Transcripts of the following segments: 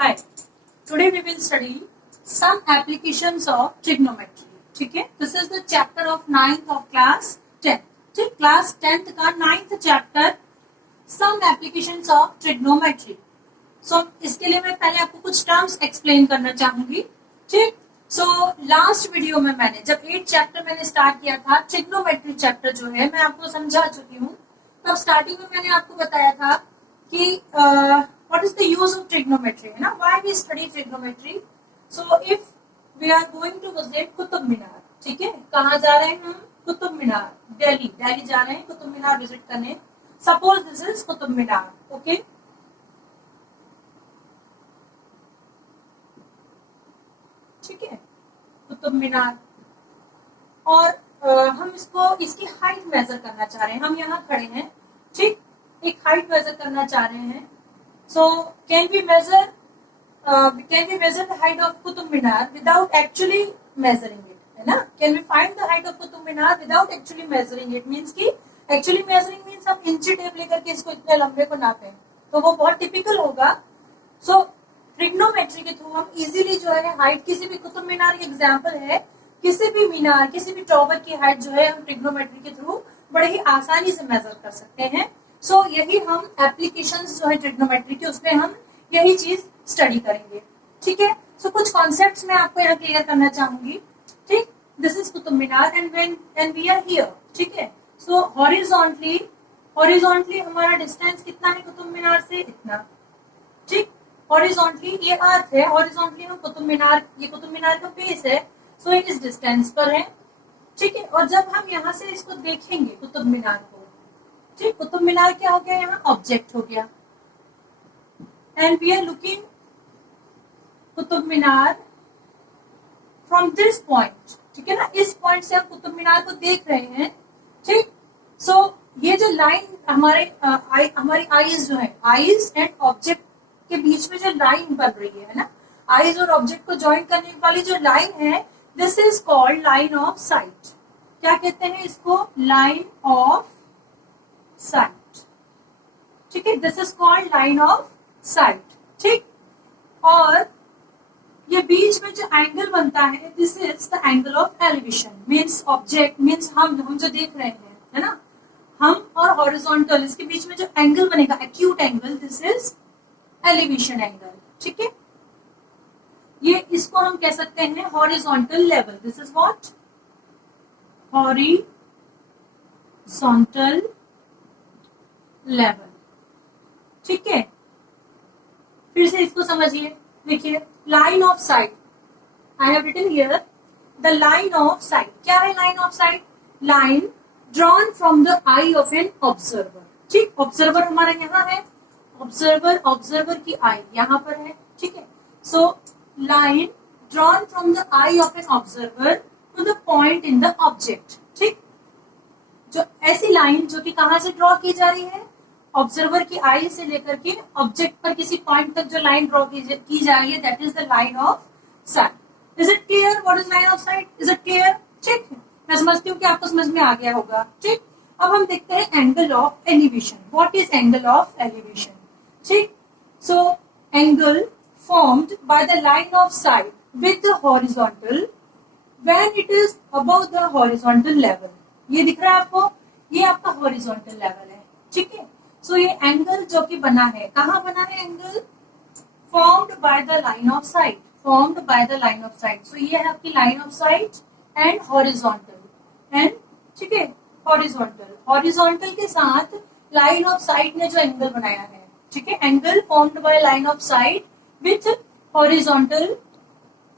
Hi. Today we will study some applications of trigonometry. ठीक है, this is the chapter of 9th of class 10th. ठीक, class 10th का 9th chapter some applications of trigonometry. So इसके लिए मैं पहले आपको कुछ टर्म्स एक्सप्लेन करना चाहूंगी. ठीक, सो लास्ट वीडियो में मैंने जब 8th चैप्टर मैंने स्टार्ट किया था, ट्रिग्नोमेट्री चैप्टर जो है मैं आपको समझा चुकी हूँ. तब स्टार्टिंग में मैंने आपको बताया था कि what is the use of trigonometry, है ना, why we study trigonometry. So if we are going to visit Qutub Minar, ठीक है, कहाँ जा रहे हैं हम? कुतुब मीनार, दिल्ली जा रहे हैं कुतुब मीनार विजिट करने. Suppose this is Qutub Minar. Okay, ठीक है, कुतुब मीनार. और हम इसकी हाइट मेजर करना चाह रहे हैं. हम यहाँ खड़े हैं, ठीक, एक हाइट मेजर करना चाह रहे हैं. So can we measure the height of Qutub Minar without actually measuring it, है ना? Can we find the height of Qutub Minar without actually measuring it? Means कि actually measuring means हम इंची tape लेकर के इसको इतने लंबे को नापें, तो वो बहुत टिपिकल होगा. So ट्रिग्नोमेट्री के थ्रू हम इजीली जो है हाइट, किसी भी कुतुब मीनार की एग्जाम्पल है, किसी भी मीनार, किसी भी टॉवर की हाइट जो है हम ट्रिग्नोमेट्री के थ्रू बड़े ही आसानी से मेजर कर सकते हैं. सो यही हम एप्लीकेशंस जो है ट्रिग्नोमेट्री के, उसमें हम यही चीज स्टडी करेंगे. ठीक है, सो कुछ कॉन्सेप्ट्स मैं आपको यहाँ क्लियर करना चाहूंगी. ठीक, this is Qutub Minar and we are here. ठीक है, सो हॉरिजॉन्टली हमारा डिस्टेंस कितना है कुतुब मीनार से? इतना. ठीक, हॉरिजॉन्टली ये अर्थ है, हॉरिजॉन्टली हम कुतुब मीनार, ये कुतुब मीनार का बेस है, सो ये इस डिस्टेंस पर है. ठीक है, और जब हम यहाँ से इसको देखेंगे कुतुब मीनार को, ठीक, कुतुब मीनार क्या हो गया? यहाँ ऑब्जेक्ट हो गया. And we are looking Qutub Minar from this point. ठीक है ना, इस पॉइंट से हम कुतुब मीनार को देख रहे हैं. ठीक, सो ये जो लाइन हमारी आईज जो है, आईज एंड ऑब्जेक्ट के बीच में जो लाइन बन रही है ना, आईज और ऑब्जेक्ट को ज्वाइन करने वाली जो लाइन है, this is called line of sight. क्या कहते हैं इसको? Line of site. ठीक है, this is called line of site. ठीक, और ये बीच में जो एंगल बनता है, this is the angle of elevation. Means object means हम जो देख रहे हैं, है ना, हम और हॉरिजॉन्टल, इसके बीच में जो एंगल बनेगा, acute angle, this is elevation angle. ठीक है, ये इसको हम कह सकते हैं horizontal level. This is what? Horizontal level. ठीक है, फिर से इसको समझिए. देखिए, line of sight, I have written here the line of sight. क्या है line of sight? Line drawn from the eye of an observer. ठीक, ऑब्जर्वर हमारा यहाँ है, ऑब्जर्वर की आई यहाँ पर है. ठीक है, so line drawn from the eye of an observer to the point in the object. ठीक, जो ऐसी लाइन जो कि कहां से ड्रॉ की जा रही है? ऑब्जर्वर की आई से लेकर के ऑब्जेक्ट पर किसी पॉइंट तक जो लाइन ड्रॉ की जा रही है, that is the line of site. Is it clear what is line of site? Is it clear? ठीक, मैं समझती हूँ कि आपको समझ में आ गया होगा. ठीक, अब हम देखते हैं angle of elevation. What is angle of elevation? ठीक, so angle formed by the line of sight with the horizontal when it is above the horizontal level. ये दिख रहा है आपको? ये आपका हॉरिजॉन्टल लेवल है. ठीक है, सो ये एंगल जो कि बना है, कहाँ बना है angle? Formed by the line of sight. Formed by the line of sight. So ये है आपकी line of sight and horizontal. And ठीक है, हॉरिजॉन्टल के साथ लाइन ऑफ साइट ने जो एंगल बनाया है, ठीक है, angle formed by line of site with horizontal.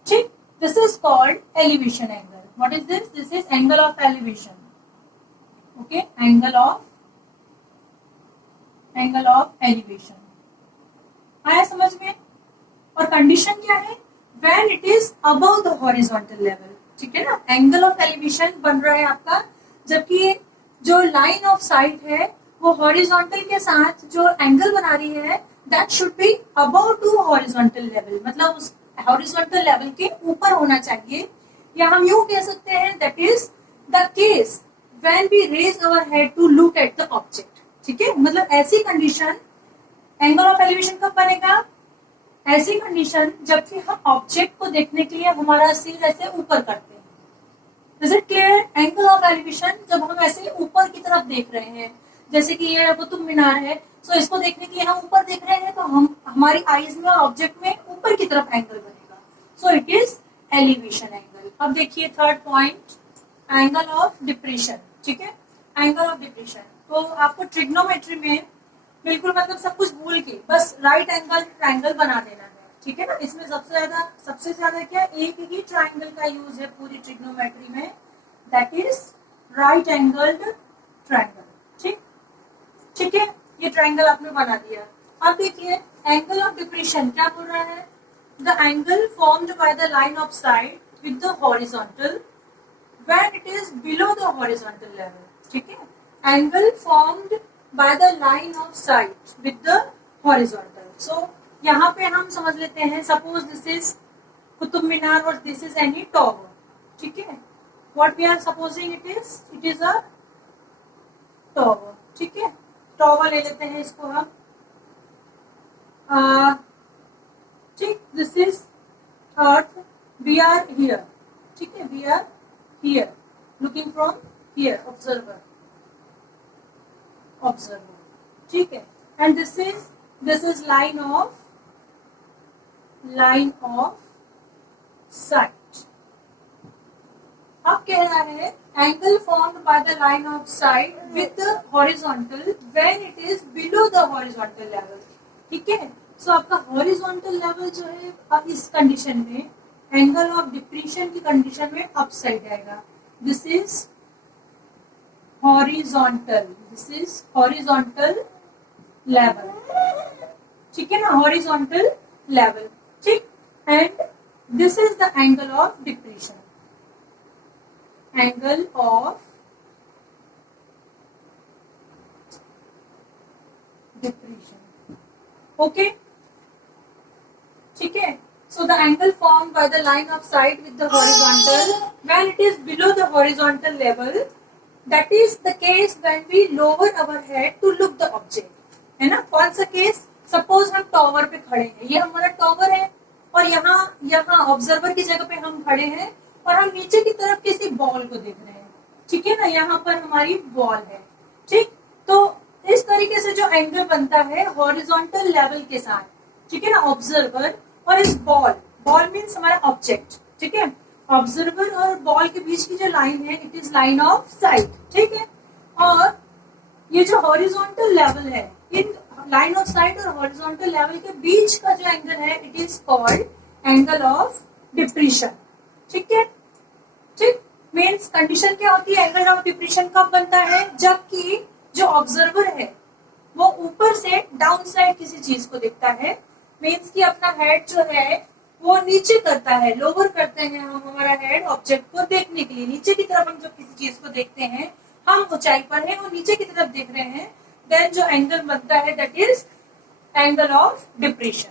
ठीक, this is called elevation angle. What is this? This is angle of elevation. Okay, angle of elevation. आया समझ में? और कंडीशन क्या है? When it is above the horizontal level. ठीक है ना, एंगल ऑफ एलिवेशन बन रहा है आपका, जबकि जो लाइन ऑफ साइट है वो हॉरिजॉन्टल के साथ जो एंगल बना रही है, that should be above to horizontal level. मतलब उस हॉरिजॉन्टल लेवल के ऊपर होना चाहिए, या हम यूं कह सकते हैं that is the case when we raise our head to look at the object. ठीक है, मतलब ऐसी कंडीशन, एंगल ऑफ एलिवेशन कब बनेगा? ऐसी कंडीशन जबकि हम ऑब्जेक्ट को देखने के लिए हमारा सिर ऐसे ऊपर करते हैं। Is it clear? Angle of elevation जब हम ऐसे ऊपर की तरफ देख रहे हैं, जैसे कि ये कुतुब मीनार है, सो इसको देखने के लिए हम ऊपर देख रहे हैं, तो हम हमारी आईज में और ऑब्जेक्ट में ऊपर की तरफ एंगल बनेगा, सो इट इज एलिवेशन एंगल। अब देखिए third point, angle of depression. ठीक है, एंगल ऑफ डिप्रेशन तो आपको ट्रिग्नोमेट्री में बिल्कुल मतलब सब कुछ भूल के बस राइट एंगल ट्राइंगल बना देना है। ठीक है ना, इसमें सबसे ज्यादा क्या एक ही ट्राइंगल का यूज है पूरी ट्रिग्नोमेट्री में, that is right angled triangle. ठीक ठीक है, ये ट्राइंगल आपने बना दिया। अब देखिए एंगल ऑफ डिप्रेशन क्या बोल रहा है, the angle formed by the line of side with the horizontal when it is below the horizontal level. ठीक है, angle formed by the line of side with the horizontal. So यहाँ पे हम समझ लेते हैं, suppose this is Qutub Minar और this is any tower. ठीक है, what we are supposing it is a tower. ठीक है, टॉवर ले लेते हैं इसको हम। ठीक, this is earth, we are here. ठीक है, we are here looking from here, observer. ठीक है, and this is line of sight. अब कह रहा है angle formed by the line of side with the horizontal when it is below the horizontal level. ठीक है, सो आपका हॉरिजॉन्टल लेवल जो है अब इस कंडीशन में एंगल ऑफ डिप्रेशन की कंडीशन में अप साइड आएगा। This is horizontal level. ठीक है ना, हॉरिजॉन्टल लेवल। ठीक, and this is the angle of depression. Angle of depression. Okay, ठीक है, so the angle formed by the line of sight with the horizontal when it is below the horizontal level, that is the case when we lower our head to look the object। है ना, कौन सा case, suppose हम tower पे खड़े हैं, ये हमारा टॉवर है और यहाँ ऑब्जर्वर की जगह पे हम खड़े हैं और हम नीचे की तरफ किसी बॉल को देख रहे हैं। ठीक है ना, यहाँ पर हमारी बॉल है। ठीक, तो इस तरीके से जो एंगल बनता है हॉरिजॉन्टल लेवल के साथ, ठीक है ना, ऑब्जर्वर और इस बॉल मीन्स हमारा ऑब्जेक्ट। ठीक है, ऑब्जर्वर और बॉल के बीच की जो लाइन है it is line of site. ठीक है, और ये जो हॉरिजॉन्टल लेवल है, इन लाइन ऑफ साइट और हॉरिजॉन्टल लेवल के बीच का जो एंगल है it is called angle of depression. ठीक है, ठीक, मीन्स कंडीशन क्या होती है, एंगल ऑफ डिप्रेशन कब बनता है, जबकि जो ऑब्जर्वर है वो ऊपर से डाउन साइड किसी चीज को देखता है, मीन्स कि अपना हेड जो है वो नीचे करता है, लोअर करते हैं हम हमारा हेड ऑब्जेक्ट को देखने के लिए। नीचे की तरफ हम जब किसी चीज को देखते हैं, हम ऊंचाई पर हैं और नीचे की तरफ देख रहे हैं, देन जो एंगल बनता है that is angle of depression.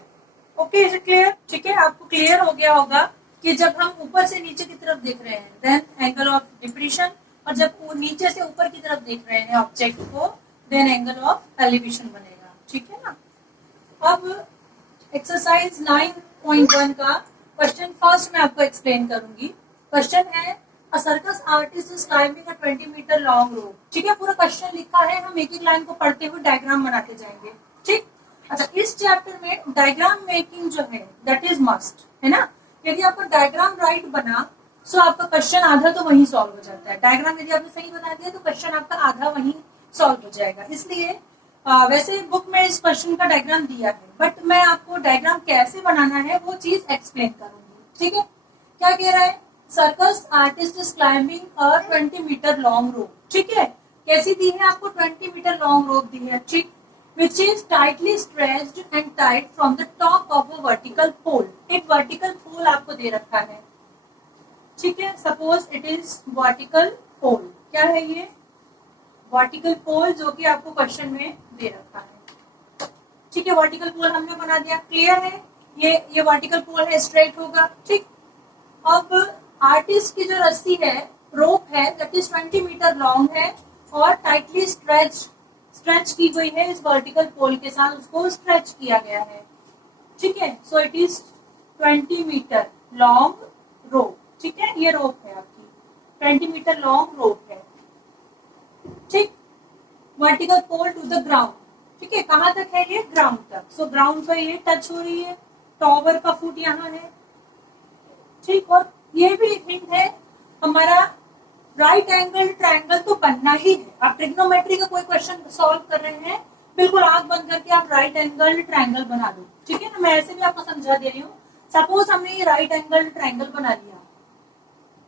Okay, is it clear? ठीक है, आपको क्लियर हो गया होगा कि जब हम ऊपर से नीचे की तरफ देख रहे हैं देन एंगल ऑफ डिप्रेशन, और जब वो नीचे से ऊपर की तरफ देख रहे हैं ऑब्जेक्ट को देन एंगल ऑफ एलिवेशन बनेगा। ठीक है ना, अब एक्सरसाइज 9.1 का क्वेश्चन फर्स्ट मैं आपको एक्सप्लेन करूंगी। क्वेश्चन है, a circus artist is climbing a 20 metre long rope. ठीक है, पूरा क्वेश्चन लिखा है, हम एक एक लाइन को पढ़ते हुए डायग्राम बनाते जाएंगे। ठीक, अच्छा, इस चैप्टर में डायग्राम मेकिंग जो है दैट इज मस्ट, है ना। यदि आपको डायग्राम राइट बना सो आपका क्वेश्चन आधा तो वहीं सॉल्व हो जाता है। डायग्राम यदि आपने सही बना दिया तो क्वेश्चन आपका आधा वहीं सॉल्व हो जाएगा। इसलिए वैसे बुक में इस क्वेश्चन का डायग्राम दिया है, बट मैं आपको डायग्राम कैसे बनाना है वो चीज एक्सप्लेन करूंगी। ठीक है, क्या कह रहा है, circus artist is climbing a 20 metre long rope. ठीक है, कैसी दी है आपको, 20 मीटर लॉन्ग रोप दी है। ठीक, which is tightly stretched and tied from the top of a vertical pole। एक वर्टिकल पोल आपको दे रखा है। ठीक है, suppose it is vertical pole. क्या है ये, वर्टिकल पोल, जो कि आपको क्वेश्चन में दे रखा है। ठीक है, वर्टिकल पोल हमने बना दिया, क्लियर है। ये वर्टिकल पोल है, स्ट्रेट होगा। ठीक, अब आर्टिस्ट की जो रस्सी है, रोप है, दैट इज 20 मीटर लॉन्ग है और टाइटली स्ट्रेच की गई है इस वर्टिकल पोल के साथ, उसको स्ट्रेच किया गया है। ठीक है। So it is 20 metre long rope, ठीक है, ये रोप है आपकी 20 मीटर लॉन्ग रोप है, ठीक। Vertical pole to the ground, ठीक है, कहां तक है ये, ग्राउंड तक। सो ग्राउंड पर ये टच हो रही है, टॉवर का फुट यहाँ है, ठीक। और ये भी हिंट है, हमारा राइट एंगल ट्रायंगल तो बनना ही है। आप ट्रिग्नोमेट्री का कोई क्वेश्चन सॉल्व कर रहे हैं, बिल्कुल आंख बंद करके आप राइट एंगल ट्रायंगल बना दो, ठीक है ना। मैं ऐसे भी आपको समझा दे रही हूँ। सपोज हमने ये राइट एंगल ट्रायंगल बना लिया,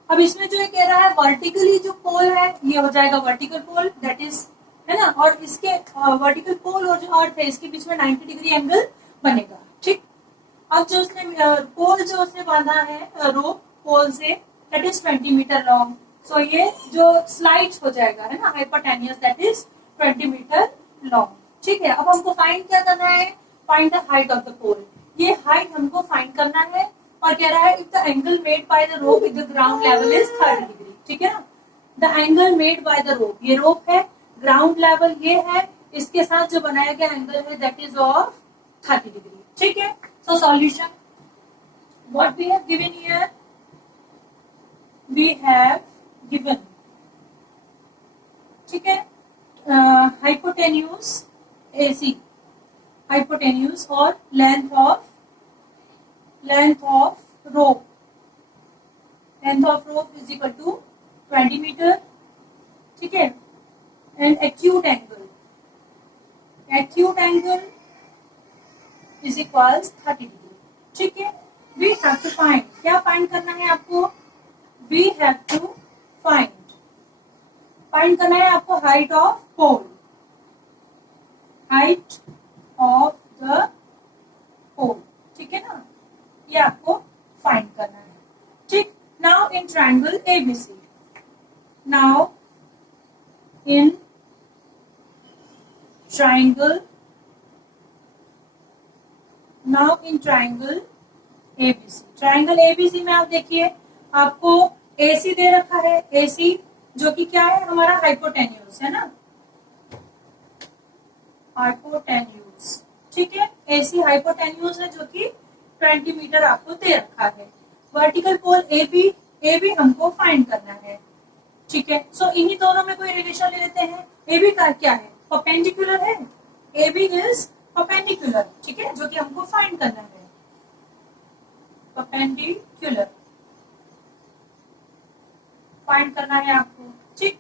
अब इसमें जो ये कह रहा है वर्टिकली जो पोल है ये हो जाएगा वर्टिकल पोल, दैट इज, है ना, और इसके वर्टिकल पोल और जो अर्थ है इसके बीच में 90 डिग्री एंगल बनेगा, ठीक। अब जो उसने पोल जो उसने बांधा है रोप पोल से, that is 20 metre long. So ये जो स्लाइड हो जाएगा, है ना, hypotenuse, that is 20 metre long, ठीक है। अब हमको फाइंड क्या करना है, find the height of the pole. ये हाइट हमको फाइंड करना है और कह रहा है if the angle made by the rope with the ground level is 30 degree, ठीक है ना। The angle made by the rope, ये रोप है, ग्राउंड लेवल ये है, इसके साथ जो बनाया गया एंगल है दैट इज ऑफ 30 डिग्री, ठीक है। So solution, what we have given here, we have given, ठीक है, हाइपोटेन्यूज AC, हाइपोटेन्यूज और length of rope, length of rope is equal to 20 metre, ठीक है। And acute angle is equals 30 degree, ठीक है। We have to find, क्या find करना है आपको, वी हैव टू फाइंड करना है आपको height of pole, height of the pole, ठीक है ना, ये आपको फाइंड करना है, ठीक। Now in triangle ABC, now in triangle ABC, triangle ABC में आप देखिए आपको AC दे रखा है, AC जो कि क्या है हमारा हाइपोटेन्यूज, है ना, हाइपोटेन्यूज, ठीक है। AC हाइपोटेन्यूज है जो कि 20 मीटर आपको दे रखा है। वर्टिकल पोल AB हमको फाइंड करना है, ठीक है। सो इन्हीं दोनों में कोई रिलेशन ले लेते हैं। AB का क्या है, परपेंडिकुलर है, AB इज परपेंडिकुलर, ठीक है, जो कि हमको फाइंड करना है, परपेंडिकुलर फाइंड करना है आपको, ठीक।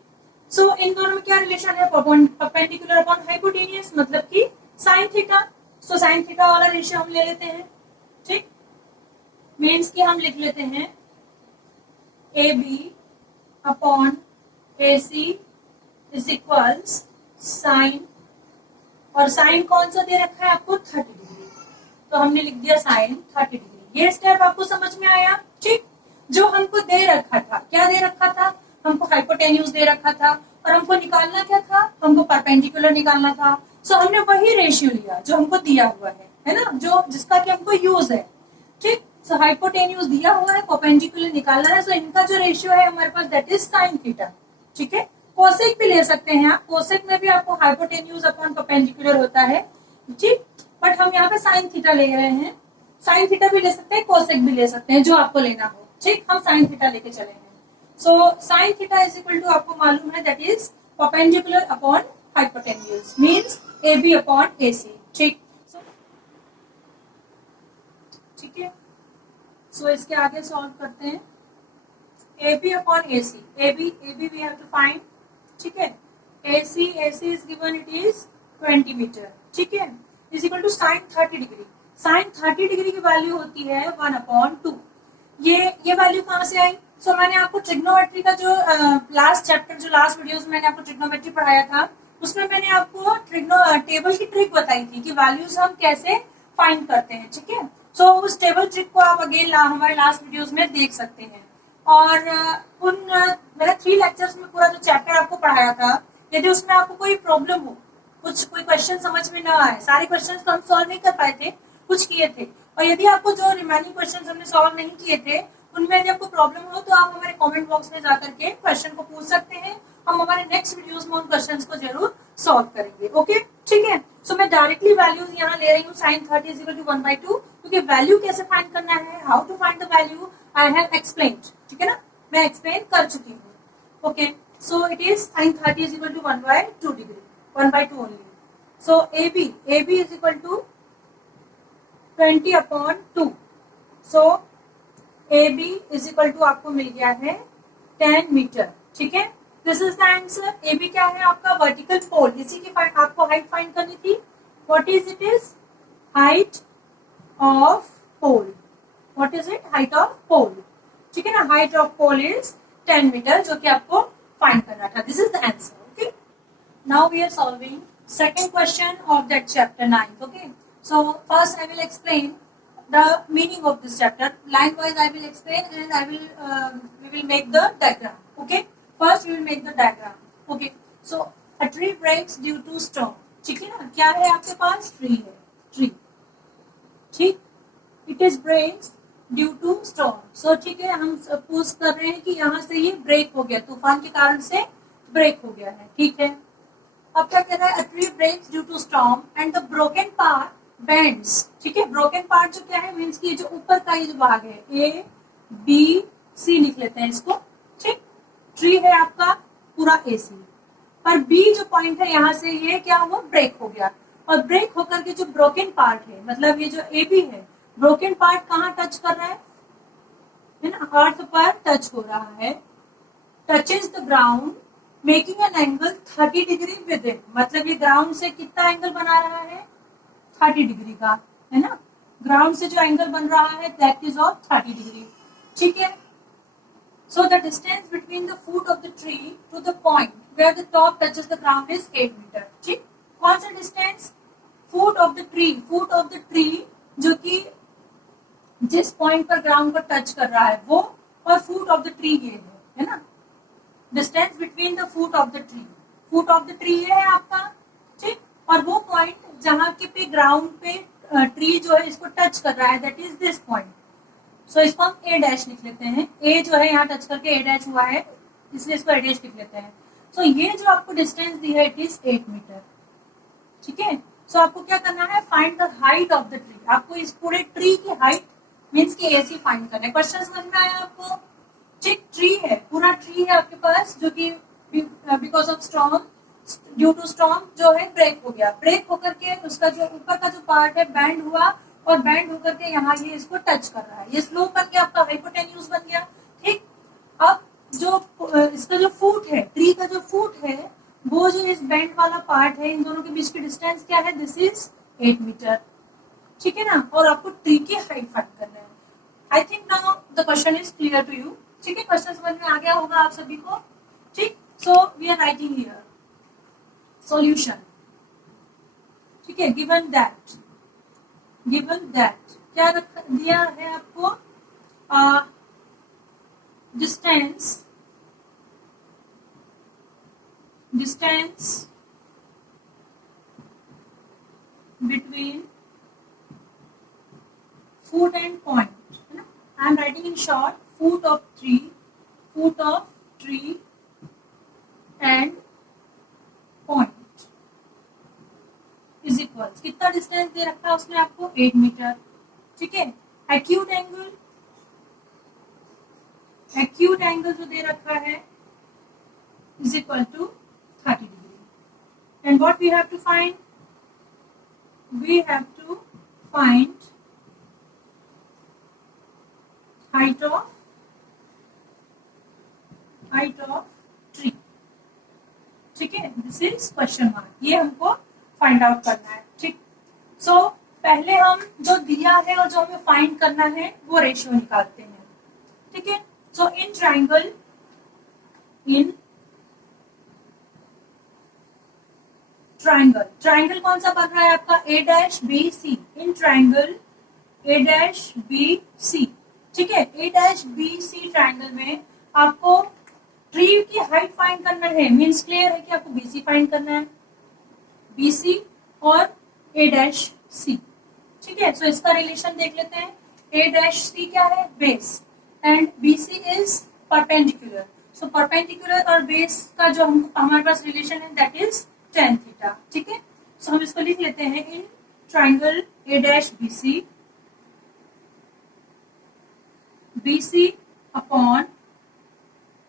सो इन दोनों में क्या रिलेशन है, परपेंडिकुलर अपॉन हाइपोटेन्यूज, मतलब कि साइन थीटा। सो साइन थीटा वाला रेशियो हम ले लेते हैं, ठीक। मीन्स कि हम लिख लेते हैं AB upon AC is equals sine, और साइन कौन सा दे रखा है आपको 30 डिग्री, तो हमने लिख दिया साइन 30 डिग्री। ये स्टेप आपको समझ में आया, ठीक। जो हमको दे रखा था, क्या दे रखा था, हमको हाइपोटेन्यूज दे रखा था और हमको निकालना क्या था, हमको परपेंडिकुलर निकालना था। सो हमने वही रेशियो लिया जो हमको दिया हुआ है ना, जो जिसका कि हमको यूज है, ठीक। सो हाइपोटेन्यूज दिया हुआ है, परपेंडिकुलर निकालना है, सो इनका जो रेशियो है हमारे पास दैट इज साइन थीटा, ठीक है। कोसेक भी ले सकते हैं आप, कोसेक में भी आपको हाइपोटेन्यूज अपॉन परपेंडिकुलर होता है, ठीक। बट हम यहाँ पे साइन थीटा ले रहे हैं, साइन थीटा भी ले सकते हैं, कोसेक भी ले सकते हैं, जो आपको लेना हो, ठीक। हम साइन थीटा लेके चले हैं। So sine theta is equal to आपको मालूम है that is perpendicular upon hypotenuse, means AB upon AC, ठीक, ठीक है। सो इसके आगे सॉल्व करते हैं। AB upon AC, AB we have to find, ठीक है। AC is given, it is 20 metre, ठीक है, is equal to sine 30 degree. Sine 30 degree की वैल्यू होती है 1/2। ये वैल्यू कहाँ से आई, सो मैंने आपको ट्रिग्नोमेट्री का जो लास्ट चैप्टर, जो लास्ट वीडियोस में मैंने आपको ट्रिग्नोमेट्री पढ़ाया था, उसमें मैंने आपको टेबल की ट्रिक बताई थी कि वैल्यूज हम कैसे फाइंड करते हैं, ठीक है। सो उस टेबल ट्रिक को आप अगेन हमारे लास्ट वीडियोस में देख सकते हैं। और मेरा 3 लेक्चर्स में पूरा जो चैप्टर आपको पढ़ाया था, यदि उसमें आपको कोई प्रॉब्लम हो, कोई क्वेश्चन समझ में ना आए, सारे क्वेश्चन तो हम सॉल्व नहीं कर पाए थे, कुछ किए थे, और यदि आपको जो रिमेनिंग क्वेश्चन हमने सॉल्व नहीं किए थे उनमें यदि आपको प्रॉब्लम हो तो आप हमारे कमेंट बॉक्स में जाकर के क्वेश्चन को पूछ सकते हैं। हम हमारे नेक्स्ट वीडियोस में उन क्वेश्चंस को जरूर सॉल्व करेंगे, ओके, ठीक है। सो मैं डायरेक्टली वैल्यूज यहाँ ले रही हूँ sin 30 इज इक्वल टू 1/2, क्योंकि वैल्यू कैसे फाइंड करना है, how to find the value, I have explained, ठीक है ना, मैं एक्सप्लेन कर चुकी हूँ. Okay, so it is sin 30 is equal to 1/2 degree, 1/2 only. So AB is equal to 20/2. So AB is equal to आपको मिल गया है 10 मीटर. ठीक है, this is the answer. AB क्या है आपका, वर्टिकल पोल. इसी की आपको हाइट फाइंड करनी थी. What is it is, height of pole. What is it, height of pole. ठीक है ना, height of pole is 10 meter, जो कि आपको फाइंड करना था. This is the answer. Okay, now we are solving second question of that chapter 9. Okay, so first I will explain the meaning of this chapter. Line wise I will explain and we will make the diagram. Okay, first we will make the diagram. Okay, so a tree breaks due to storm. ठीक है ना, क्या है आपके पास, tree है, tree. ठीक, it is breaks due to storm. So ठीक है, हम सपोज कर रहे हैं कि यहाँ से ये ब्रेक हो गया, तूफान के कारण से ब्रेक हो गया है. ठीक है, अब क्या कह रहा है, a tree breaks due to storm and the broken part bends. ठीक है, ब्रोकन पार्ट जो क्या है, मीन्स की जो ऊपर का ये जो भाग है, A B C लिख लेते हैं इसको. ठीक, ट्री है आपका पूरा AC, पर B जो पॉइंट है यहाँ से ये क्या हुआ, ब्रेक हो गया. और ब्रेक होकर के जो ब्रोकन पार्ट है, मतलब ये जो AB है, ब्रोकन पार्ट कहाँ टच कर रहा है ना, अर्थ पर टच हो रहा है. Touches the ground making an angle 30 degree with it. मतलब ये ग्राउंड से कितना एंगल बना रहा है, 30 डिग्री का, है ना. ग्राउंड से जो एंगल बन रहा है दैट इज ऑफ 30 डिग्री. ठीक है, so the distance between the foot of the tree to the point where the top touches the ground is 8 metre. ठीक, कौन सा distance, foot of the tree, foot of the tree जो कि जिस point पर ground पर touch कर रहा है वो, और फुट ऑफ द ट्री ये है ना. Distance between the foot of the tree, foot of the tree ये है आपका. ठीक, और वो पॉइंट जहां के पे ग्राउंड पे ट्री जो है इसको टच कर रहा है दैट इज दिस पॉइंट. सो इसको हम A डैश लिख लेते हैं. A जो है यहाँ टच करके A डैश हुआ है, इसलिए इसको A डैश लिख लेते हैं. सो ये जो आपको डिस्टेंस दी है इट इज 8 मीटर. ठीक है, सो आपको क्या करना है, find the height of the tree. आपको इस पूरे ट्री की हाइट मीन्स की AC फाइंड करना है. क्वेश्चन समझ में आया आपको. ठीक, ट्री है, पूरा ट्री है आपके पास, जो कि because of storm, due to storm जो है ब्रेक हो गया. ब्रेक होकर के उसका जो ऊपर का जो पार्ट है बैंड हुआ, और बैंड होकर के यहाँ ये इसको टच कर रहा है. ये स्लोप बन गया आपका, हाइपोटेन्यूज बन गया. ठीक, अब जो इसका जो फुट है, ट्री का जो फुट है, वो जो इस बैंड वाला पार्ट है, इन दोनों के बीच की डिस्टेंस क्या है, दिस इज 8 मीटर. ठीक है ना, और आपको ट्री की हाइट फाइंड करना है. I think now the question is clear to you. ठीक है, क्वेश्चन समझ में आ गया होगा आप सभी को. ठीक, so we are writing here solution. ठीक है, गिवन दैट क्या दिया है आपको, distance between foot and point, है ना. I am writing in short, foot of tree and point is equal, कितना डिस्टेंस दे रखा है उसने आपको, 8 मीटर. ठीक है, एक्यूट एंगल जो दे रखा है is equal to 30 degree. And what we have to find, we have to find height of tree. ठीक है, दिस इज क्वेश्चन मार्क, ये हमको फाइंड आउट करना है. ठीक, सो पहले हम जो दिया है और जो हमें फाइंड करना है वो रेशियो निकालते हैं. ठीक है, सो इन ट्राइंगल ट्राइंगल कौन सा बन रहा है आपका, A dash B C. In triangle A dash B C. ठीक है, A dash B C triangle में आपको ट्री की हाइट फाइंड करना है. मीन्स क्लियर है कि आपको BC फाइंड करना है, BC और A डैश C. ठीक है, सो इसका रिलेशन देख लेते हैं. A डैश C क्या है, base, and BC is perpendicular. So perpendicular और बेस का जो हमारे पास रिलेशन है दैट इज tan थीटा. ठीक है, सो हम इसको लिख लेते हैं in triangle A dash B C, BC upon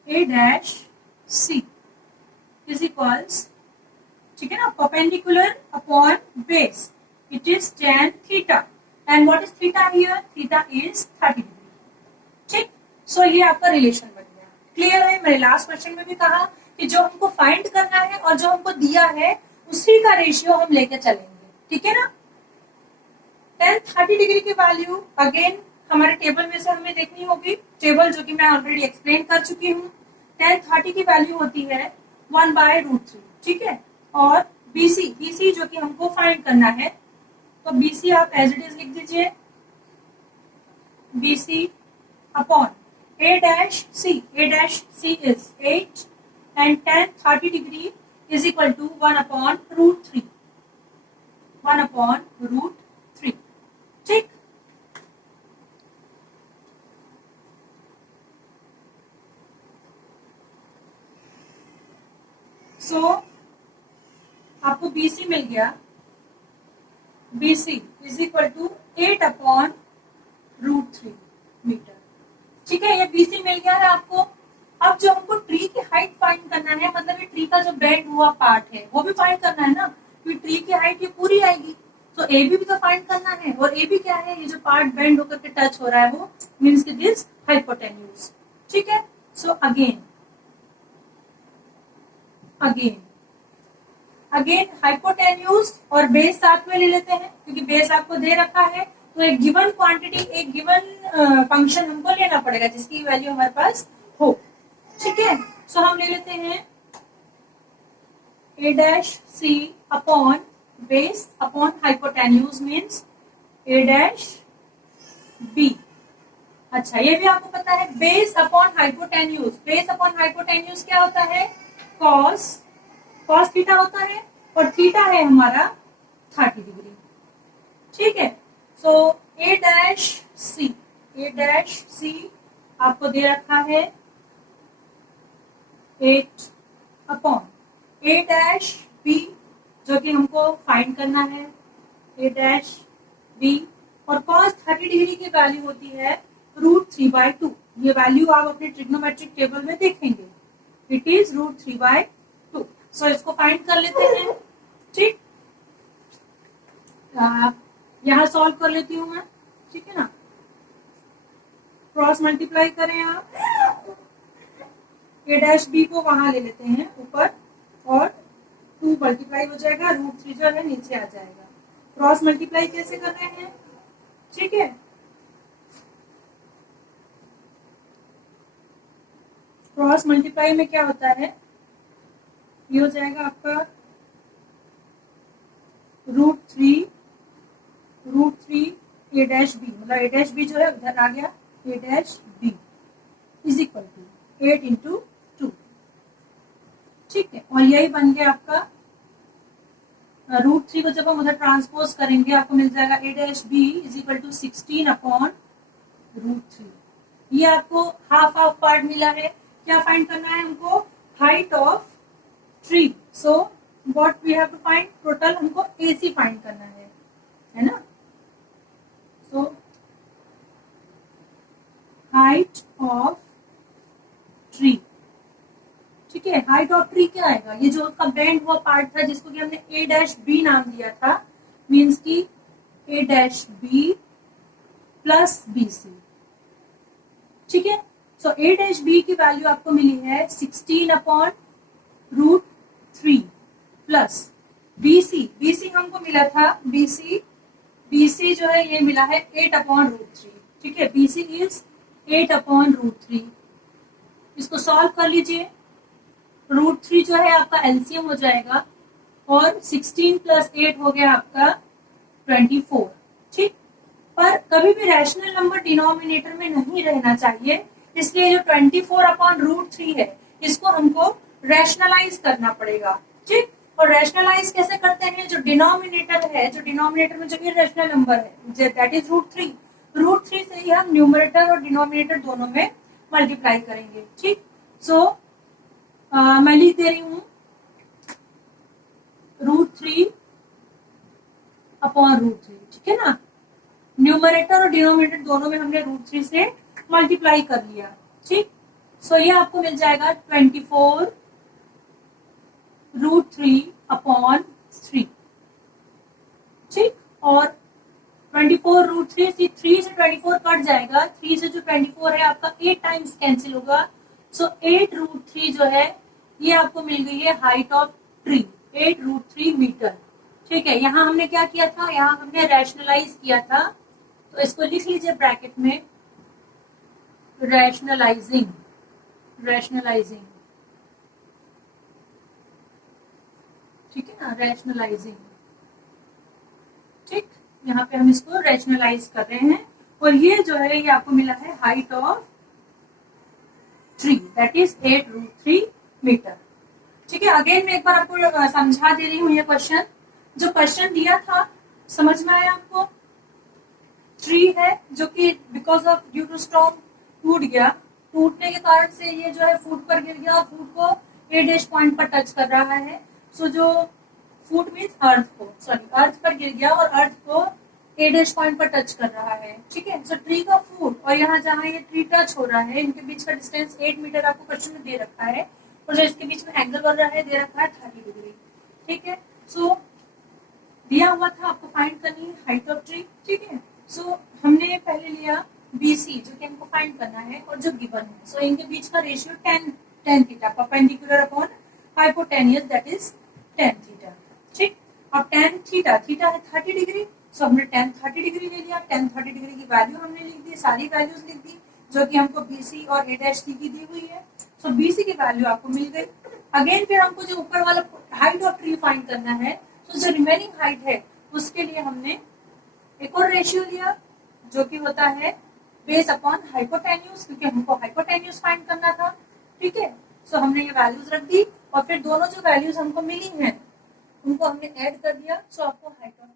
A dash C is equals, ठीक है ना, perpendicular upon base, it is tan theta and what is theta here, theta is 30 degree. ठीक, सो ये आपका रिलेशन बन गया। क्लियर है? मैंने लास्ट क्वेश्चन में भी कहा कि जो हमको फाइंड करना है और जो हमको दिया है उसी का रेशियो हम लेके चलेंगे, ठीक है ना। tan 30 डिग्री की वैल्यू अगेन हमारे टेबल में से हमें देखनी होगी, टेबल जो कि मैं ऑलरेडी एक्सप्लेन कर चुकी हूँ। tan 30 की वैल्यू होती है 1/√3, ठीक है। और BC जो कि हमको फाइंड करना है, तो BC आप एज इट इज लिख दीजिए, BC upon A dash C is 8 and tan 30 degree is equal to 1/√3, 1/√3, ठीक। सो आपको BC मिल गया, BC is equal to 8/√3 metre, ठीक है। ये BC मिल गया है आपको। अब जो हमको ट्री की हाइट फाइंड करना है, मतलब ये ट्री का जो बेंड हुआ पार्ट है वो भी फाइंड करना है ना, क्योंकि ट्री की हाइट ये पूरी आएगी, तो AB भी तो फाइंड करना है। और AB क्या है, ये जो पार्ट बेंड होकर के टच हो रहा है वो मीन्स कि दिस हाइपोटेन्यूज, ठीक है। सो अगेन हाइपोटेन्यूज और बेस साथ में ले लेते हैं, क्योंकि बेस आपको दे रखा है, तो एक गिवन क्वांटिटी, एक गिवन फंक्शन हमको लेना पड़ेगा जिसकी वैल्यू हमारे पास हो, ठीक है। सो हम ले लेते हैं A dash C upon base upon hypotenuse means A dash B। अच्छा, ये भी आपको पता है, base upon hypotenuse, base upon hypotenuse क्या होता है, कॉस थीटा होता है, और थीटा है हमारा 30 डिग्री, ठीक है। सो A dash C आपको दे रखा है 8 अपॉन A dash B जो कि हमको फाइंड करना है, A dash B, और cos 30 डिग्री की वैल्यू होती है √3/2। ये वैल्यू आप अपने ट्रिग्नोमेट्रिक टेबल में देखेंगे, इट इज √3/2। सो इसको फाइंड कर लेते हैं, ठीक। यहाँ सॉल्व कर लेती हूँ मैं, ठीक है ना। क्रॉस मल्टीप्लाई करें आप, A dash B को वहां ले लेते हैं ऊपर, और 2 मल्टीप्लाई हो जाएगा, √3 जो है नीचे आ जाएगा। क्रॉस मल्टीप्लाई कैसे कर रहे हैं, ठीक है। क्रॉस मल्टीप्लाई में क्या होता है, ये हो जाएगा आपका √3 A dash B, मतलब A dash B जो है उधर आ गया, A dash B is equal to 8 × 2, ठीक है। और यही बन गया आपका √3 को जब हम उधर ट्रांसपोज करेंगे आपको मिल जाएगा A dash B is equal to 16/√3। ये आपको हाफ पार्ट मिला है। क्या फाइंड करना है हमको, height of tree. So what we have to find, total हमको AC फाइंड करना है ना। सो हाइट ऑफ ट्री, ठीक है। हाइट ऑफ ट्री क्या आएगा, ये जो उसका बेंड हुआ पार्ट था जिसको कि हमने A dash B नाम दिया था, मीन्स की A dash B plus BC, ठीक है। सो A dash B की वैल्यू आपको मिली है 16/√3 प्लस BC हमको मिला था, BC जो है ये मिला है 8/√3, ठीक है। BC is 8/√3। इसको सॉल्व कर लीजिए, √3 जो है आपका एलसीएम हो जाएगा, और 16 + 8 हो गया आपका 24, ठीक। पर कभी भी रैशनल नंबर डिनोमिनेटर में नहीं रहना चाहिए, इसलिए जो 24/√3 है इसको हमको रैशनलाइज करना पड़ेगा, ठीक। और रैशनलाइज कैसे करते हैं, जो डिनोमिनेटर है, जो डिनोमिनेटर में जो इरेशनल नंबर है दैट इज √3 से ही हम न्यूमरेटर और डिनोमिनेटर दोनों में मल्टीप्लाई करेंगे, ठीक। सो मैं लिख दे रही हूं √3 अपॉन √3, ठीक है ना। न्यूमरेटर और डिनोमिनेटर दोनों में हमने √3 से मल्टीप्लाई कर लिया, ठीक। सो ये आपको मिल जाएगा 24 √3 अपॉन 3, ठीक। और 24 √3 से 3 से 24 कट जाएगा, 3 से जो 24 है आपका 8 टाइम्स कैंसिल होगा। सो 8 √3 जो है ये आपको मिल गई है हाइट ऑफ ट्री, 8 √3 मीटर, ठीक है। यहाँ हमने क्या किया था, यहाँ हमने रैशनलाइज किया था, तो इसको लिख लीजिए ब्रैकेट में, रैशनलाइजिंग, रैशनलाइजिंग, ठीक है ना, रैशनलाइजिंग, ठीक। यहाँ पे हम इसको रैशनलाइज कर रहे हैं, और ये जो है ये आपको मिला है height of tree, that is 8 √3 metre, ठीक है। अगेन मैं एक बार आपको समझा दे रही हूँ ये क्वेश्चन, जो क्वेश्चन दिया था समझ में आया आपको। ट्री है जो कि because of due to storm टूट गया, टूटने के कारण से ये जो है फूट पर गिर गया, फूट को A' पॉइंट पर टच कर रहा है। सो जो फूट मीन्स अर्थ को, सॉरी अर्थ पर गिर गया और अर्थ को A' पॉइंट पर टच कर रहा है, ठीक है। सो ट्री का फूट और यहाँ जहाँ ये ट्री टच हो रहा है, इनके बीच का डिस्टेंस 8 मीटर आपको क्वेश्चन में दे रखा है, और जो इसके बीच में एंगल बन रहा है दे रखा है 30 डिग्री, ठीक है। सो दिया हुआ था आपको फाइंड करनी है हाइट ऑफ ट्री, ठीक है। सो हमने पहले लिया BC जो कि हमको फाइंड करना है, और जो गिवन है, सो इनके बीच का ratio tan theta, perpendicular upon hypotenuse, that is tan theta, ठीक। अब tan थीटा, थीटा है 30 डिग्री, सो हमने tan 30 डिग्री ले लिया, tan 30 डिग्री की वैल्यू हमने लिख दी, सारी वैल्यूज लिख दी जो कि हमको BC और A' की दी हुई है। सो BC की वैल्यू आपको मिल गई। अगेन फिर हमको जो ऊपर वाला हाइट ऑफ ट्री फाइंड करना है, तो जो रिमेनिंग हाइट है उसके लिए हमने एक और रेशियो लिया जो कि होता है बेस अपॉन हाइपोटेन्यूज, क्योंकि हमको हाइपोटेन्यूज फाइंड करना था, ठीक है। सो हमने ये वैल्यूज रख दी, और फिर दोनों जो वैल्यूज हमको मिली हैं उनको हमने ऐड कर दिया, सो आपको हाइट ऑफ